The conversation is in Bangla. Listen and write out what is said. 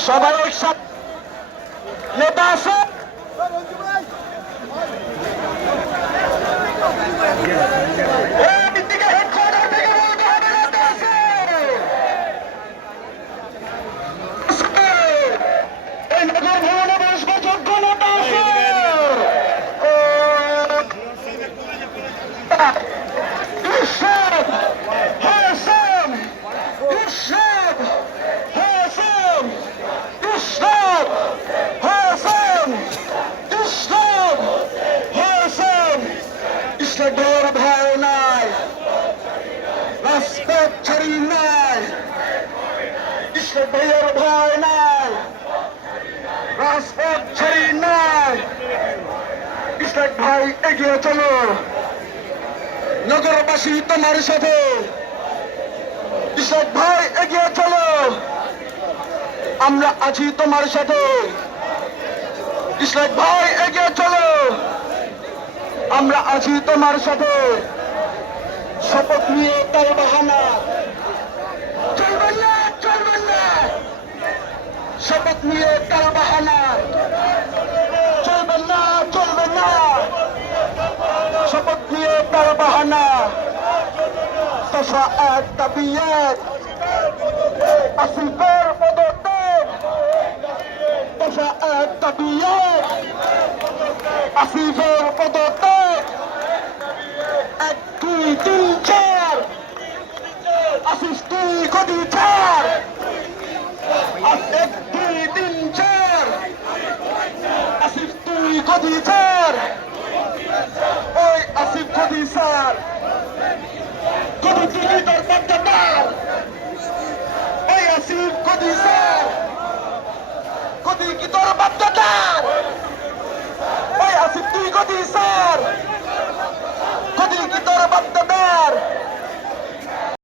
সবাই একসাথে নেতা আছে ভয় নাই রাজপথ ছাড়ি নাই ঈশ্বর ভাইয়ের ভয় নাই রাজপথ ছাড়ি নাই ইসলাম ভাই এগিয়ে চলো নগরবাসী তোমার সাথে ইসলাম ভাই এগিয়ে চলো আমরা আছি তোমার সাথে ইসলাম ভাই এগিয়ে চলো আমরা আছি তোমার সাথে শপথ নিয়ে তার বাহানা চলবেন না শপথ নিয়ে তার বাহানা চলবেন না শপথ নিয়ে তার বাহানা দফা এক দাবি এক আসিফের পদত্যাগ দফা এক দাবি এক আসিফের পদত্যাগ 1 2 3 4 আসিফ তুই গদি ছাড় 1 2 3 4 আসিফ তুই গদি ছাড় ওই আসিফ গদি ছাড় গদি তুই তোর পদত্যাগ ওই আসিফ গদি ছাড় গদি কি তোর পদত্যাগ ওই আসিফ তুই গদি ছাড়